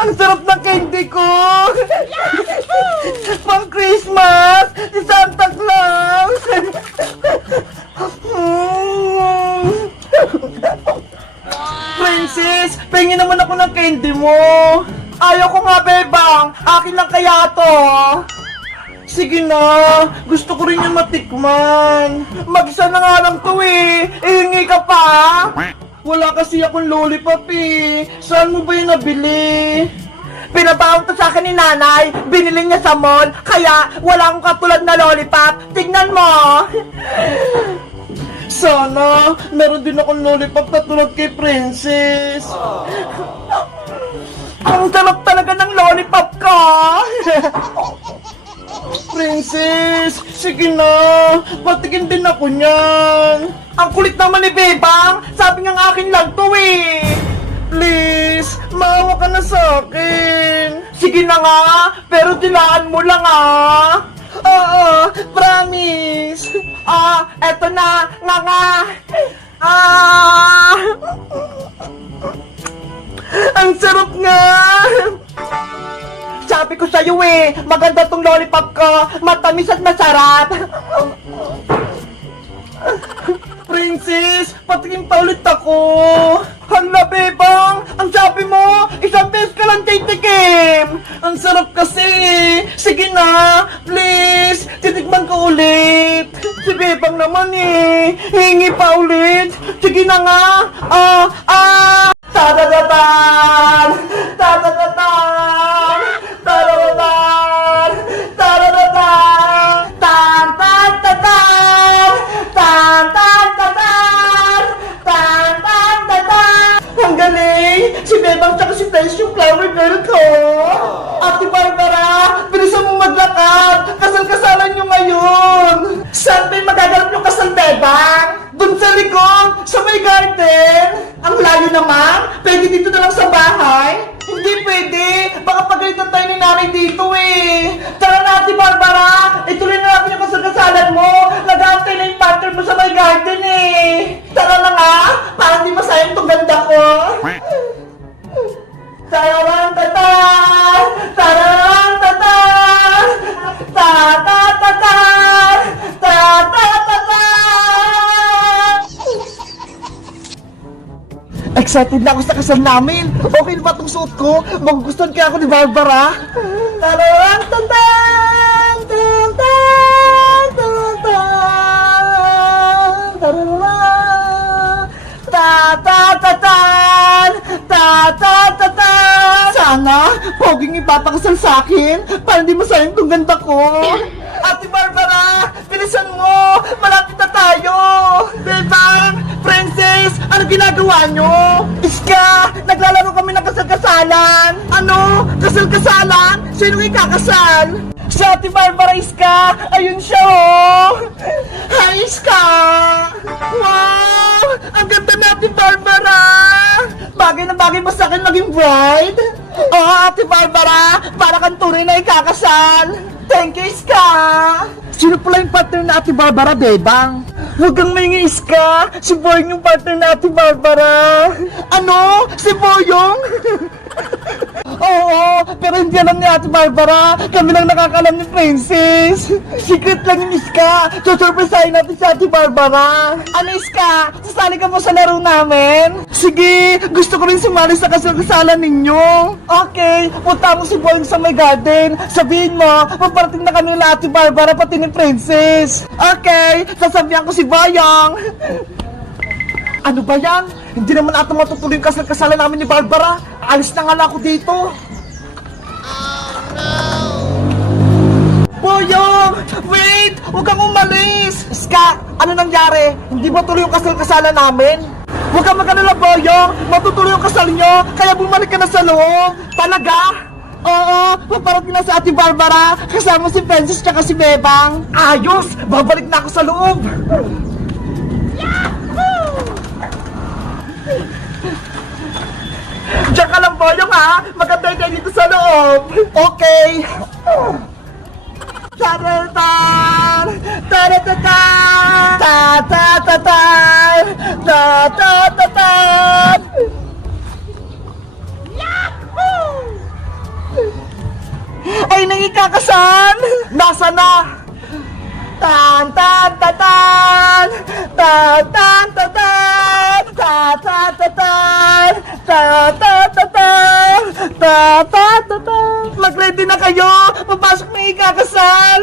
Ang sarap ng candy ko! Pang Christmas! Si Santa Claus! Princess, pengin naman ako ng candy mo! Ayaw ko nga, bebang! Akin lang kaya to! Sige na, gusto ko rin yung matikman. Mag-isa na nga lang to eh. Ihingi ka pa? Wala kasi akong lollipop eh. Saan mo ba yung nabili? Pinabaon to sa akin ni nanay. Binili niya sa mall. Kaya wala akong katulad na lollipop. Tignan mo. Sana, meron din akong lollipop na tulad kay Princess. Ang sarap talaga ng lollipop ka. Princess, sige na, patikin din ako niyan. Ang kulit naman ni Bebang, sabi nga akin lang to eh. Please, maawa ka na sa akin. Sige na nga, pero dilaan mo lang ah. Oo, promise. Eto na, nga. Ang sarap nga. Sabi ko sa'yo eh, maganda tong lollipop ko, matamis at masarap. Princess, patikin pa ulit ako. Hala, bebang, ang sabi mo, isang beses ka lang titikim. Ang sarap kasi. Sige na, please, titikman ko ulit. Si bebang naman eh, hingi pa ulit. Sige na nga, Tadadatan! Tadadatan! Tadadatan! Tadadatan! Tan-tan-tatan! Tan-tan-tatan! Tan-tan-tatan! Ang galing! Si Bebang tsaka si Tess yung flower girl ko! Ate Barbara, bilisan mo maglakad! Kasal-kasalan nyo ngayon! Saan ba yung magaganap yung kasal, Bebang? Doon sa likod! Sa may garden! Ang layo naman! Pwede dito na lang sa bahay? Hindi pwede! Baka pagalitan tayo ni nanay dito eh! Tara na, Ate Barbara! Ituloy na natin yung kasal-kasalan mo! Nag-aantay na yung partner mo sa my garden eh! Tara na nga! Para di masayang tong ganda ko! Tararang-tatan! Tararang-tatan! Ta-ta-ta-tan! Ta-ta-ta-tan! Excited na ako sa kasal namin! Okay na ba itong suot ko? Magugustuhan kaya ako ni Barbara? Tararang tantan! Tantan! Tantan! Tararang! Ta-ta-ta-tan! Ta-ta-ta-tan! Sana, poging ipapakasal sa akin para hindi masayang itong ganda ko! Ate Barbara! Bilisan mo! Malapit na tayo! Bebang! Princess! Ano ginagawa nyo? Iska! Naglalaro kami ng kasal-kasalan! Ano? Kasal-kasalan? Sinong ikakasal? Si Ate Barbara, Iska! Ayun siya oh! Hi, Iska! Wow! Ang ganda na Ate Barbara! Bagay na bagay ba sa akin maging bride? Oo, Ate Barbara! Para kang tunay na ikakasal! Thank you, Iska! Sino pala yung partner na Ate Barbara, Bebang? Huwag kang maingay, Iska! Si Boyong yung partner na Ate Barbara! Ano? Si Boyong? Oo, pero hindi alam ni Ate Barbara. Kami lang nakakalam ni Princess. Secret lang yung Iska. Susurpresahin natin si Ate Barbara. Ano, Iska? Sasali ka mo sa laro namin? Sige, gusto ko rin sumali sa kasal-kasalan ninyo. Okay, punta mo si Boyong sa my garden. Sabihin mo, paparating na kami nila Ate Barbara pati ni Princess. Okay, sasabihan ko si Boyong. Ano ba yan? Hindi naman ata matutuloy yung kasal-kasalan namin ni Barbara. Alis na nga lang ako dito. Oh, no! Boyong! Wait! Huwag kang umalis! Iska, ano nangyari? Hindi ba tuloy yung kasal-kasalan namin? Huwag kang mag-alala, Boyong! Matutuloy yung kasal nyo, kaya bumalik ka na sa loob! Talaga? Oo, paparating na sa Ate Barbara, kasama si Princess tsaka si Bebang. Ayos! Babalik na ako sa loob! Diyan ka lang, Boyong, ha? Magantay tayo dito sa loob. Okay. Taratan! Taratan! Tatatatan! Tatatatan! Yahoo! ikakasal? Nasa na? Tan tan ta tan tan tan ta tan ta ta ta tan ta ta ta tan ta ta ta tan. Mag-ready na kayo! Papasok na ikakasal!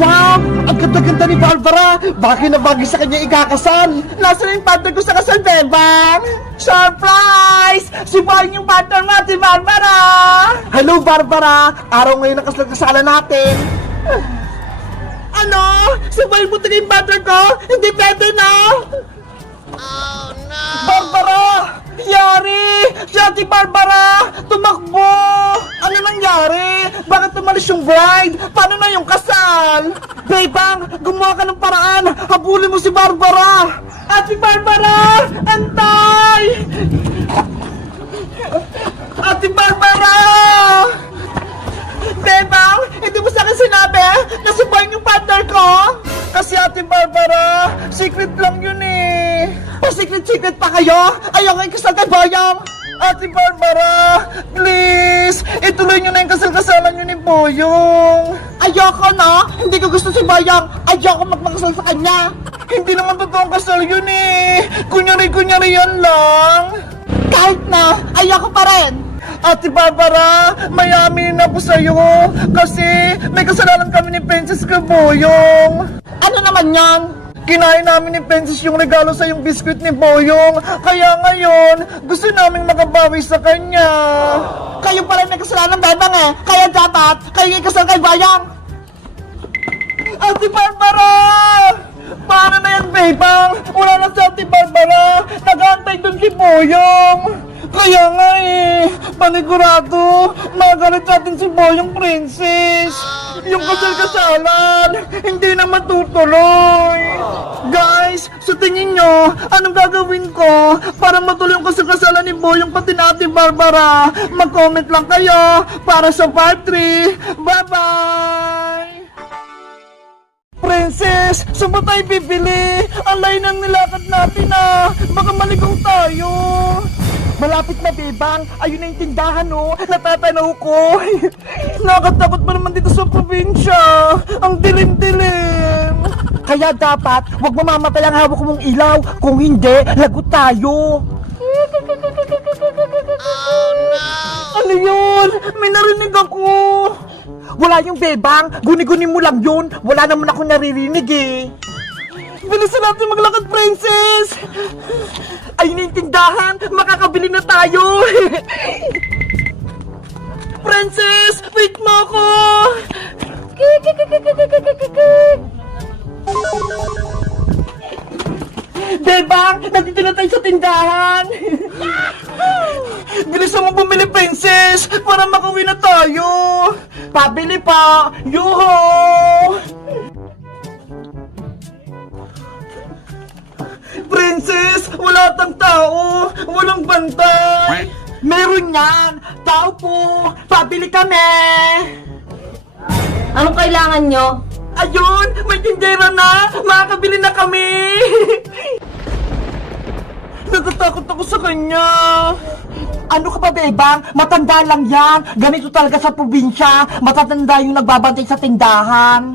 Sam! Ang ganda-ganda ni Barbara! Bagay na bagay sa kanya ikakasal! Nasaan yung partner ko sa kasal, Bebang? Surprise! Si Boy yung partner mo, si Barbara! Hello, Barbara! Araw ngayon ang kasalan natin! Ano? Si Boy mo yung partner ko? Hindi pwede, no? Oh, no! Barbara! Yari! Si Ate Barbara! Tumakbo! Ano nangyari? Bakit tumalis yung bride? Paano na yung kasal? Bebang, gumawa ka ng paraan! Habulin mo si Barbara! Ate Barbara! Antay! Ate Barbara! Bebang, hindi mo sa akin sinabi na si Boy yung partner ko? Kasi Ate Barbara, secret lang yun eh. Pa-secret pa kayo? Ayaw kayo kasal kay Boyong. Ate Barbara, please, ituloy nyo na yung kasal-kasalan nyo ni Boyong. Ayoko no, hindi ko gusto si Boyong. Ayoko magmakasal sa kanya. Hindi naman totoong kasal yun eh. Kunyari-kunyari yan lang. Kahit na, ayoko pa rin. Ate Barbara, may aminin ako sa'yo kasi may kasalanan kami ni Princess kay Boyong. Ano naman yan? Kinain namin ni Princess yung regalo sa yung biskuit ni Boyong. Kaya ngayon, gusto naming makabawi sa kanya. Kayo pala may kasalanan, Bebang eh. Kaya dapat, kayo ikasal kay Boyong. Ate Barbara! Paano na yan, Bebang? Wala na si Ate Barbara. Nag-aantay dun si Boyong. Kaya nga eh, panigurado, magalit natin si Boyong Princess. Yung kasal-kasalan, hindi na matutuloy. Guys, sa tingin nyo, anong gagawin ko para matuloy yung kasal-kasalan ni Boyong pati na Ate Barbara? Mag-comment lang kayo para sa part 3. Bye-bye! Princess, saan ba tayo bibili? Ang layo ng nilakad natin ah. Baka maligaw tayo. Malapit na, Bebang. Ayun na yung tindahan, oh. Natatanaw ko. Nakakatakot pa naman dito sa probinsya. Ang dilim-dilim. Kaya dapat, huwag mamamatay ang hawak mong ilaw. Kung hindi, lagot tayo. Oh, no! Ano yun? May narinig ako. Wala yung Bebang. Guni-guni mo lang yun. Wala naman ako naririnig eh. Bilisan natin maglakad, Princess! Ayun na yung tindahan! Makakabili na tayo! Princess! Wait mo ako! Bebang! Nandito na tayo sa tindahan! Bilisan mo bumili, Princess! Para makauwi na tayo! Pabili pa! Yuho! Princess, wala tang tao, walang bantay. Meron yan, tao po, pabili kami. Anong kailangan nyo? Ayun, may tindera na, makakabili na kami. Natatakot ako sa kanya. Ano ka ba, Bebang? Matanda lang yan. Ganito talaga sa probinsya. Matatanda yung nagbabantay sa tindahan.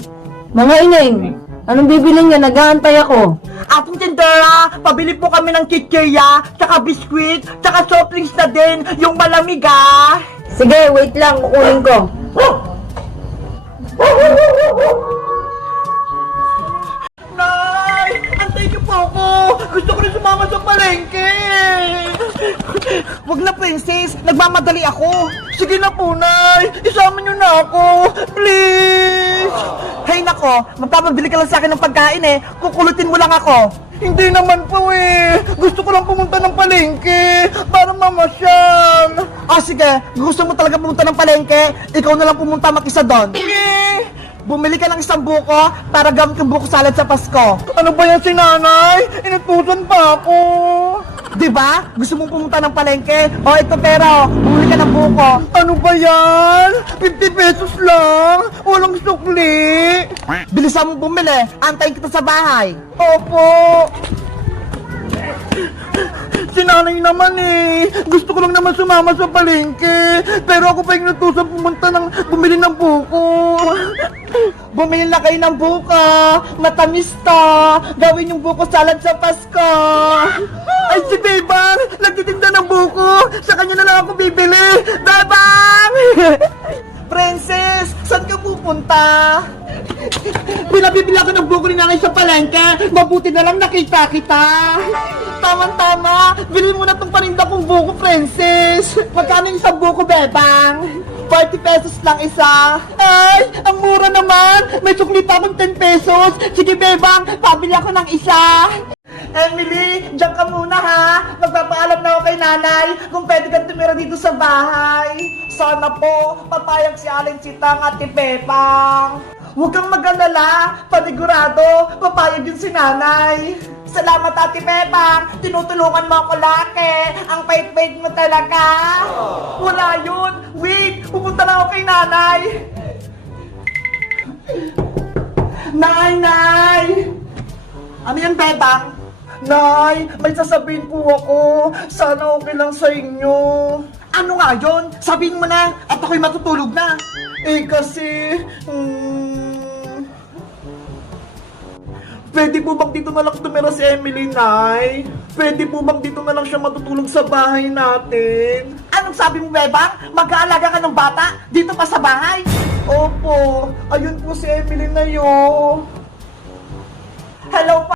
Mga ineng, anong bibiling nyo? Nag-aantay ako. Ating tindera, pabili po kami ng chichirya, tsaka biskwit, tsaka soft drinks na din, yung malamig ah. Sige, wait lang, kukunin ko. Nay! Antay niyo po ako! Gusto ko rin sumama sa palengke! Wag na, Princess! Nagmamadali ako! Sige na po, Nay! Isama niyo na ako! Please! Hay nako! Magpapabili ka lang sa akin ng pagkain eh! Kukulutin mo lang ako! Hindi naman po eh! Gusto ko lang pumunta ng palengke! Para mamasyal! Ah, sige! Gusto mo talaga pumunta ng palengke? Ikaw na lang pumunta mag-isa doon! Bumili ka ng isang buko para gamit yung buko salad sa Pasko. Ano ba yan si nanay? Inutusan pa ako. Diba? Gusto mong pumunta ng palengke? O, ito pera, bumili ka ng buko. Ano ba yan? 50 pesos lang? Walang sukli. Bilisan mo bumili. Antayin kita sa bahay. Opo. Si nanay naman eh. Gusto ko lang naman sumama sa palengke. Pero ako pa yung natusan pumunta bumili ng buko. Bumili na kayo ng buko. Matamis to. Gawin yung buko salad sa Pasko. Ay, si Bebang! Nagtitinda ng buko! Sa kanya na lang ako bibili! Bebang! Princess! Saan ka pupunta? Pinabibili ako ng buko ni nanay sa palengke! Mabuti na lang nakita kita! Tama-tama! Bili mo na tong paninda kong buko, Princess! Magkano yung isang buko, Bebang? 40 pesos lang isa. Ay, ang mura naman! May sukli pa akong 10 pesos! Sige, Bebang! Pabili ako ng isa! Emily, diyan ka muna ha. Magpapaalam na ako kay nanay kung pwede kang tumira dito sa bahay. Sana po, papayag si Aling Chitang at si Pepang. Huwag kang mag-alala, panigurado, papayag din si nanay. Salamat Ate Pepang, tinutulungan mo ako laki. Ang pait-pait mo talaga. Wala yun, wait, pupunta na ako kay nanay. Nay! Ano yan, Bebang? Nay, may sasabihin po ako. Sana okay lang sa inyo. Ano nga yun? Sabihin mo na at ako'y matutulog na. Eh kasi... Pwede po bang dito na lang tumira si Emily, Nay? Pwede po bang dito na lang siya matutulog sa bahay natin? Anong sabi mo, Bebang? Mag-aalaga ka ng bata? Dito pa sa bahay? Opo, ayun po si Emily na yun. Hello,